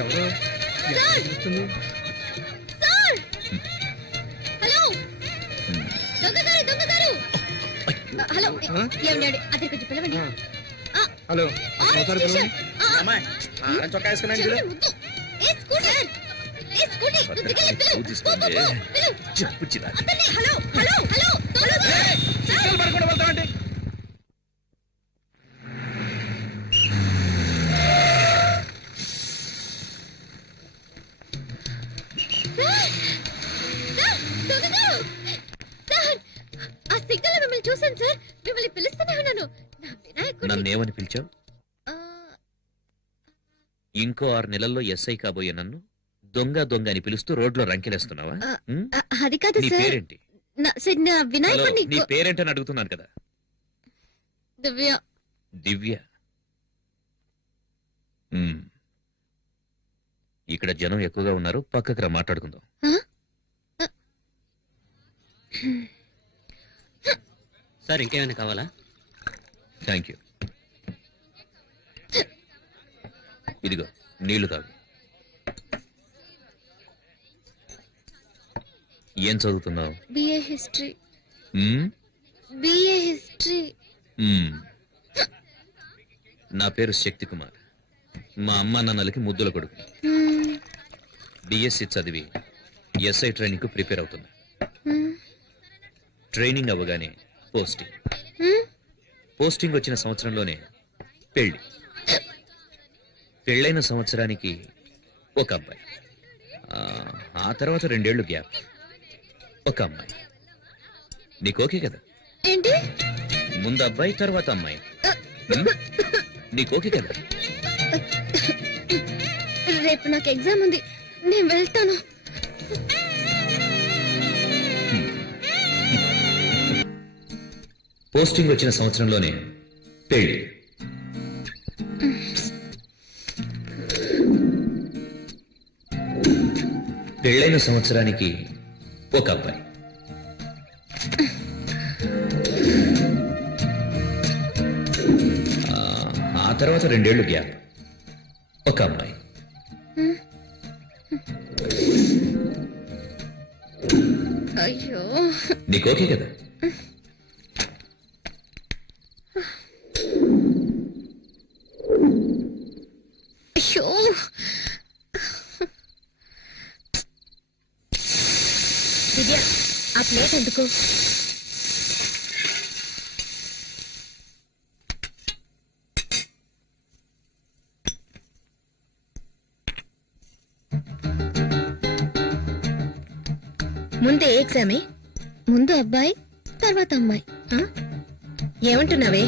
ఎవరు hello దొంగగారు hello ఏమండి అదే కొంచెం పిలవండి. హలో చొక్కా చూసాను సార్, మిమ్మల్ని పిలుస్తూనే ఉన్నాను. నన్నేమని పిలిచావు? ఇంకో 6 నెలల్లో ఎస్ఐ కాబోయే నన్ను దొంగ దొంగ అని పిలుస్తూ రోడ్లో రంకెలేస్తున్నావా? అది కాదు సార్. పేరేంటి? వినాయకుడిని. నీ పేరేంటని అడుగుతున్నాను కదా. దివ్య. దివ్య. ఇక్కడ జనం ఎక్కువగా ఉన్నారు, పక్కకు రా మాట్లాడుకుందాం. సార్ ఇంకేమైనా కావాలా? Thank you. ఇదిగో నీళ్లు తాగు. ఏం చదువుతున్నావు? BA history. BA history. నా పేరు శక్తి కుమార్. మా అమ్మ నాన్నలకి ముద్దుల కొడుకు. బిఎస్సి చదివి ఎస్ఐ ట్రైనింగ్ కు ప్రిపేర్ అవుతున్నా. ట్రైనింగ్ అవ్వగానే పోస్టింగ్ వచ్చిన సంవత్సరంలోనే పెళ్లి. పెళ్ళైన సంవత్సరానికి ఒక అబ్బాయి, ఆ తర్వాత 2 ఏళ్లు గ్యాప్, ఒక అమ్మాయి. నీకు ఓకే కదా? ఏంటి? ముందు అబ్బాయి తర్వాత అమ్మాయి. నీకు ఓకే కదా? రేపు నాకు ఎగ్జామ్ ఉంది, నేను వెళ్తాను. పోస్టింగ్ వచ్చిన సంవత్సరంలోనే పెళ్లి. పెళ్ళైన సంవత్సరానికి ఒక అబ్బాయి. ఆ తర్వాత 2 ఏళ్లు గ్యాప్, ఒక అమ్మాయి. అయ్యో, నీకు ఓకే కదా? అయ్యో, దివ్య ఆ ప్లేట్ ఎందుకు? ముందే ఎగ్జామే, ముందు అబ్బాయి తర్వాత అమ్మాయి. ఏమంటున్నావే?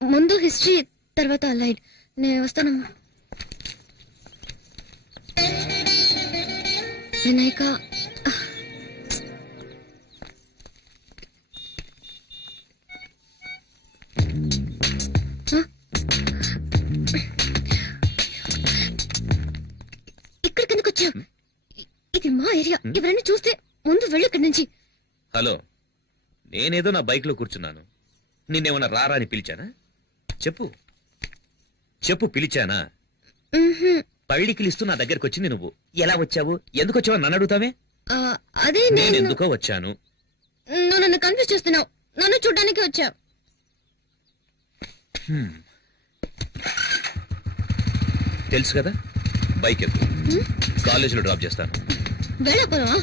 ముందు హిస్టరీ తర్వాత అలైడ్. నేను వస్తానమ్మా. వినాయక, ఇక్కడికి ఎందుకు వచ్చా? ఇది మా ఏరియా, ఎవరైనా చూస్తే ముందు వెళ్ళు ఇక్కడి నుంచి. హలో, నేనేదో నా బైక్ లో కూర్చున్నాను, నిన్నేమన్నా రారా అని పిలిచానా? చెప్పు చెప్పు, పిలిచానా? పళ్ళికిలిస్తూ నా దగ్గరకు వచ్చింది నువ్వు. ఎలా వచ్చావు, ఎందుకు వచ్చావు నన్ను అడుగుతావే? అదే నేను ఎందుకో వచ్చాను. నువ్వు నన్ను కన్ఫ్యూజ్ చేస్తున్నావు. నన్ను చూడ్డానికి వచ్చా. తెలుసు కదా, బైక్ ఎక్కు, కాలేజీలో డ్రాప్ చేస్తాను. వెళ్ళపోవా?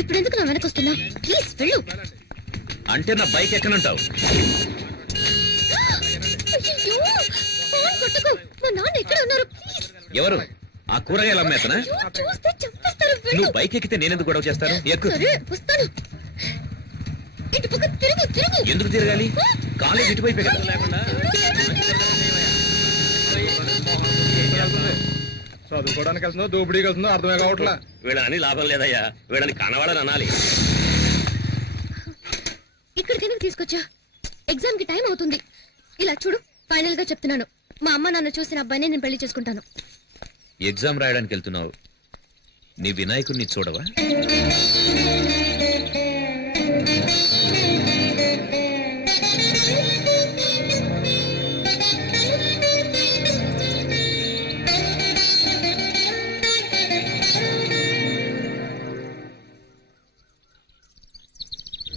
ఇప్పుడు ఎందుకు నా వెనక వస్తున్నా? ప్లీజ్ వెళ్ళు. అంటే నా బైక్ ఎక్కనంటావు? ఎవరు? ఆ కూరగాయలు అమ్మేతనా? నువ్వు బైక్ ఎక్కితే నేనెందుకు గొడవ చేస్తాను? ఎక్కు. ఎందుకు తిరగాలి? కాలేజ్ ఇటువైపే కదా. చదువుకోవడానికి వెళ్తుందో దోపిడీకి వెళ్తుందో అర్థమే కావట్లా. వీళ్ళని లాభం లేదయ్యా, వీళ్ళని కనవాడని అనాలి. ఇక్కడికి ఎందుకు తీసుకొచ్చా? ఎగ్జామ్ కి టైం అవుతుంది. ఇలా చూడు, ఫైనల్ గా చెప్తున్నాను, మా అమ్మ నాన్న చూసిన అబ్బాయినే నేను పెళ్లి చేసుకుంటాను. ఎగ్జామ్ రాయడానికి వెళ్తున్నావు, నీ వినాయకుడిని చూడవా?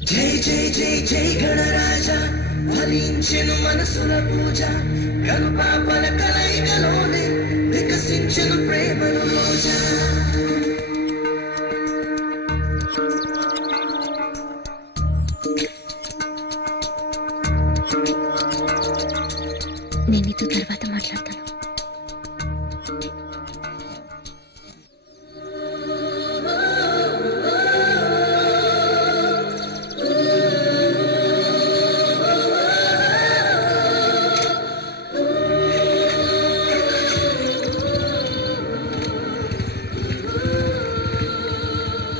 జై జై జై జై గణరాజా ఫలించెను మనసుల పూజ కనుపాపల కలయికలోనే వికసించెను ప్రేమను రోజా నేను నీతో తర్వాత మాట్లాడతాను.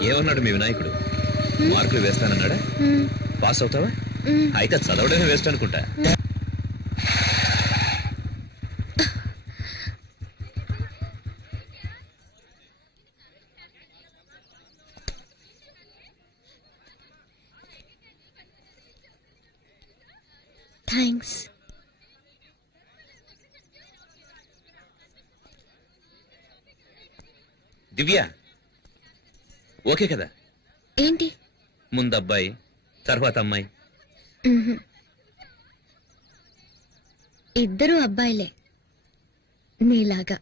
ఏమన్నాడు మీ వినాయకుడు? మార్కులు వేస్తానన్నాడా? పాస్ అవుతావా? అయితే చదవడమే వేస్ట్ అనుకుంటా. థ్యాంక్స్. దివ్య ఓకే కదా? ఏంటి? ముందు అబ్బాయి, తర్వాత అమ్మాయి. మ్హూ. ఇద్దరు అబ్బాయిలే నీలాగా.